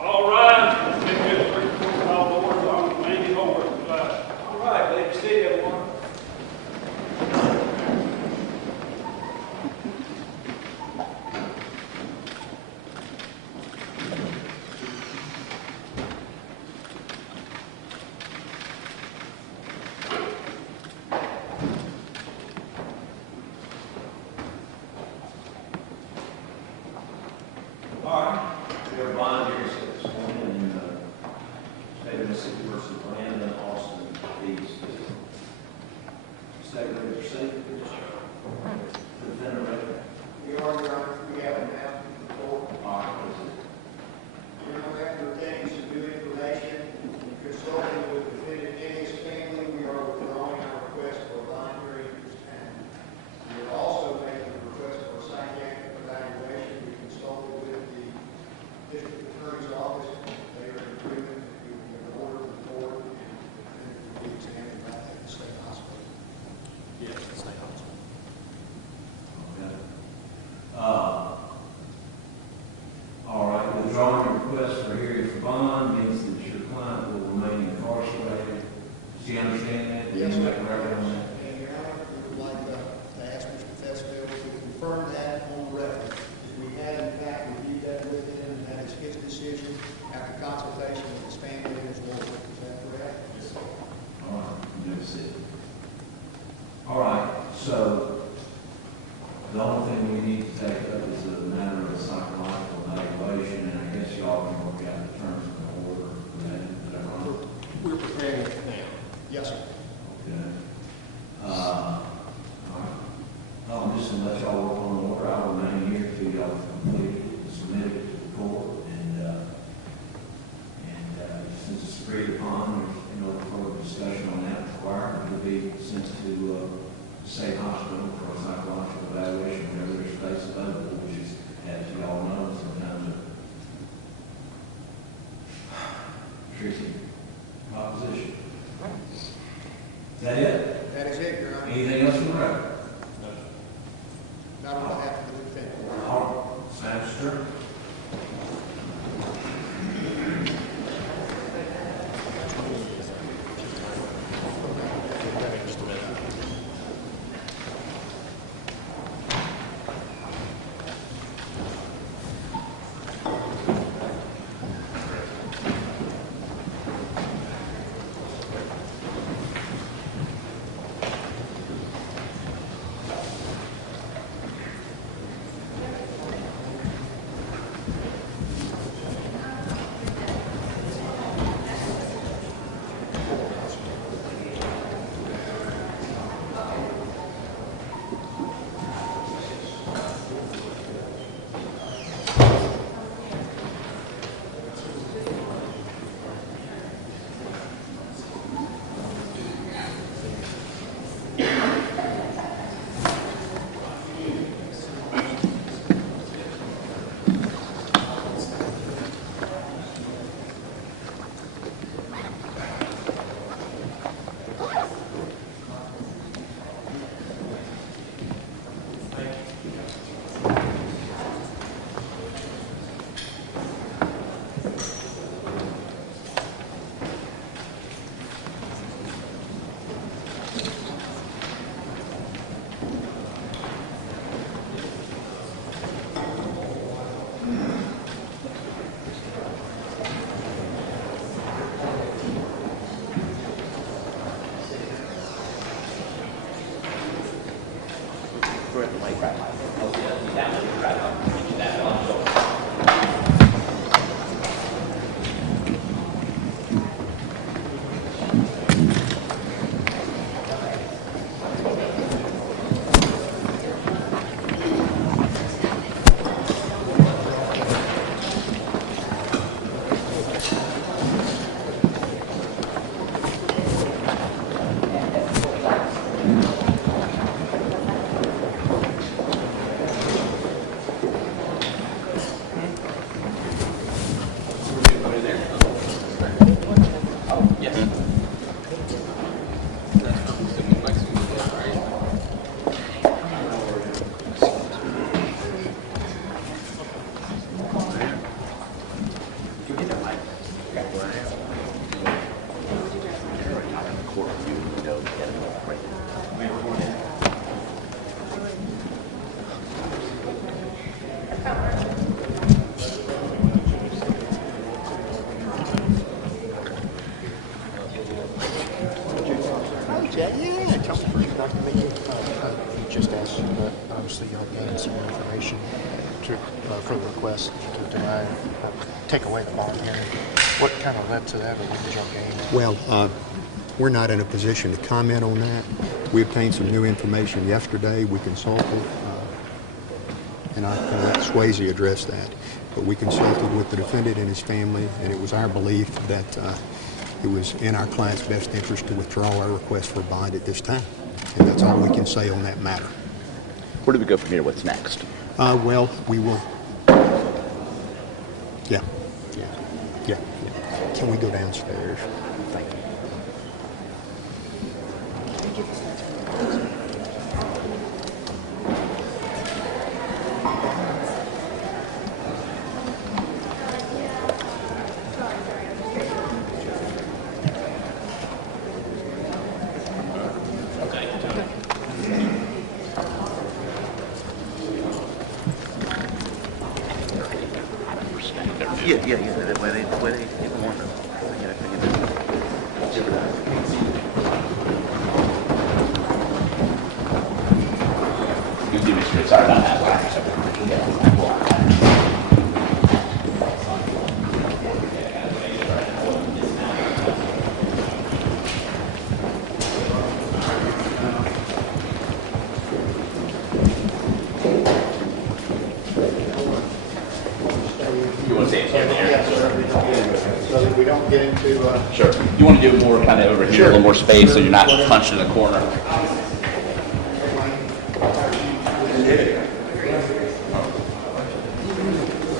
All right, let's get this report called order on Andy Howard. All right, glad to see everyone. All right, we have a bond here this morning in State of Mississippi versus Brandon Austin East. State ready to proceed? Defendant ready? We are, Your Honor, we have an applicant before. All right, proceed. You know, after obtaining some new information and consulting with defendant Eddie's family, we are withdrawing our request for a bond hearing this time. We are also making a request for a psychiatric evaluation. We consulted with the district attorney's office. They are in agreement that we can order the court and the defendant will be examined by the state hospital. Yes, the state hospital. Okay. All right, withdrawing your request for hearing for bond means that your client will remain incarcerated. Do you understand that? Yes, Do you sir. make a record on that? And Your Honor, we would like to ask Mr. Festville to confirm that on record. We have in fact reviewed that with him, and that is his decision after consultation with his family and his lawyer. Is that correct? Yes, sir. All right, that's it. All right, so the only thing we need to take up is a matter of psychological evaluation, and I guess y'all can work out the terms of the order for that. Is that right? We're preparing it now. Yes, sir. Okay. All right. I'll just let y'all work on the order. I'll remain here till y'all complete it and submit it to the court. And since it's agreed upon, there's no further discussion on that required. It'll be sent to state hospital for a psychological evaluation whenever there's space available, which is, as you all know, sometimes a tricky proposition. Is that it? That is it, Your Honor. Anything else in the record? Not on behalf of the defendant. All right, Master. Yeah, tell me first, nice to meet you. He just asked, obviously, y'all gained some information for the request to deny, take away the bond hearing. What kind of led to that, or what did y'all gain? Well, we're not in a position to comment on that. We obtained some new information yesterday. We consulted, and I can let Swayze address that. But we consulted with the defendant and his family, and it was our belief that it was in our client's best interest to withdraw our request for bond at this time. And that's all we can say on that matter. Where do we go from here? What's next? Well, we will. Yeah. Can we go downstairs? Thank you. Yeah. That way they even want to get a jeopardize. You give me straight. Sorry about that. You want to say it here? So that we don't get into, Sure. You want to do it more kind of over here, a little more space, so you're not punched in a corner.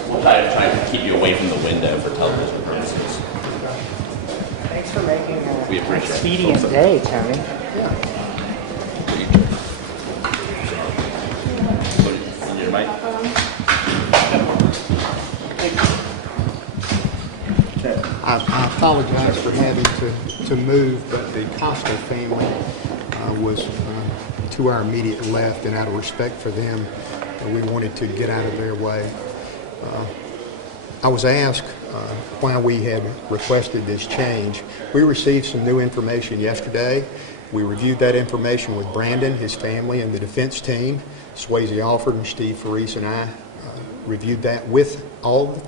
We'll try to keep you away from the window for television purposes. Thanks for making We an appreciate it. expedient day, Tony. Put your mic. I apologize for having to move, but the Costa family was to our immediate left, and out of respect for them, we wanted to get out of their way. I was asked why we had requested this change. We received some new information yesterday. We reviewed that information with Brandon, his family, and the defense team. Swayze Alford and Steve Faris and I reviewed that with all the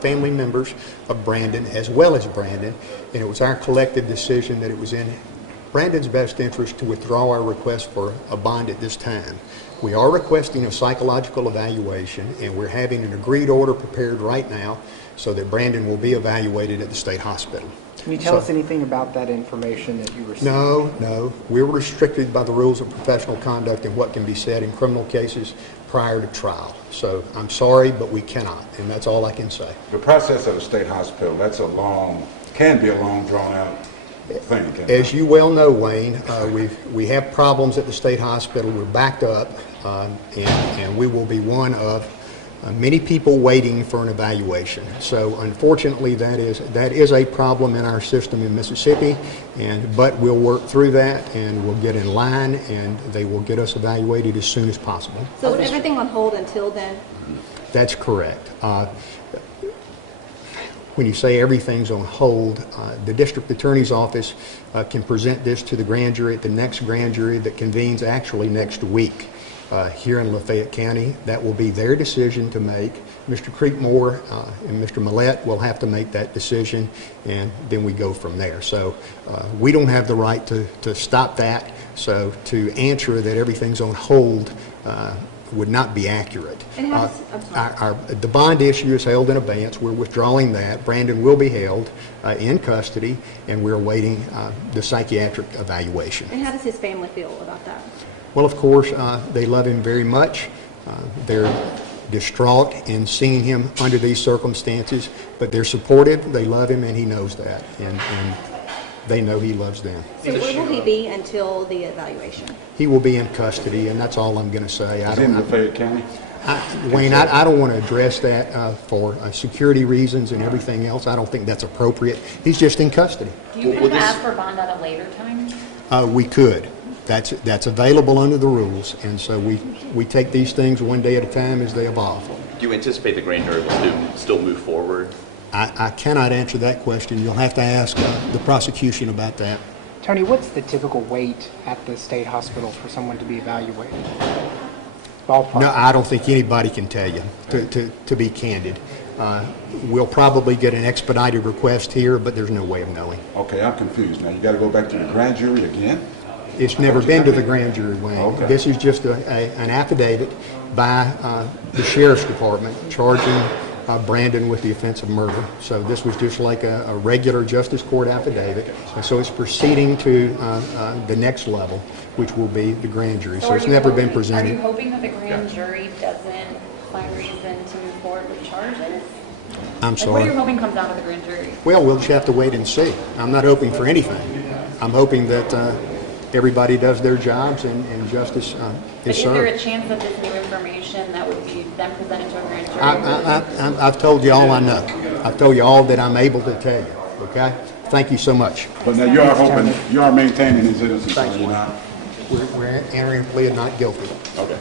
family members of Brandon, as well as Brandon, and it was our collective decision that it was in Brandon's best interest to withdraw our request for a bond at this time. We are requesting a psychological evaluation, and we're having an agreed order prepared right now so that Brandon will be evaluated at the state hospital. Can you tell us anything about that information that you received? No. We're restricted by the rules of professional conduct and what can be said in criminal cases prior to trial. So I'm sorry, but we cannot, and that's all I can say. The process of a state hospital, can be a long, drawn-out thing. As you well know, Wayne, we have problems at the state hospital. We're backed up, and we will be one of many people waiting for an evaluation. So unfortunately, that is a problem in our system in Mississippi, but we'll work through that, and we'll get in line, and they will get us evaluated as soon as possible. So is everything on hold until then? That's correct. When you say everything's on hold, the district attorney's office can present this to the grand jury at the next grand jury that convenes actually next week here in Lafayette County. That will be their decision to make. Mr. Creekmore and Mr. Millette will have to make that decision, and then we go from there. So we don't have the right to stop that. So to answer that everything's on hold would not be accurate. And how does, I'm sorry. The bond issue is held in abeyance. We're withdrawing that. Brandon will be held in custody, and we're awaiting the psychiatric evaluation. And how does his family feel about that? Well, of course, they love him very much. They're distraught in seeing him under these circumstances, but they're supportive. They love him, and he knows that, and they know he loves them. So where will he be until the evaluation? He will be in custody, and that's all I'm going to say. Is he in Lafayette County? Wayne, I don't want to address that for security reasons and everything else. I don't think that's appropriate. He's just in custody. Do you have to ask for bond at a later time? We could. That's available under the rules, and so we take these things one day at a time as they evolve. Do you anticipate the grand jury will still move forward? I cannot answer that question. You'll have to ask the prosecution about that. Tony, what's the typical wait at the state hospitals for someone to be evaluated? Ballpark. No, I don't think anybody can tell you, to be candid. We'll probably get an expedited request here, but there's no way of knowing. Okay, I'm confused now. You got to go back to the grand jury again? It's never been to the grand jury, Wayne. Okay. This is just an affidavit by the sheriff's department charging Brandon with the offense of murder. So this was just like a regular justice court affidavit. And so it's proceeding to the next level, which will be the grand jury. So it's never been Are presented. you hoping that the grand jury doesn't find reason to move forward with charges? I'm Like, what are you sorry. hoping comes out of the grand jury? Well, we'll just have to wait and see. I'm not hoping for anything. I'm hoping that everybody does their jobs and justice But is is there a served. chance that this new information that would be then presented to a grand jury? I've told you all I know. I've told you all that I'm able to tell you, okay? Thank you so much. But now you are hoping, you are maintaining his innocence, are you not? We're entering a plea of not guilty. Okay.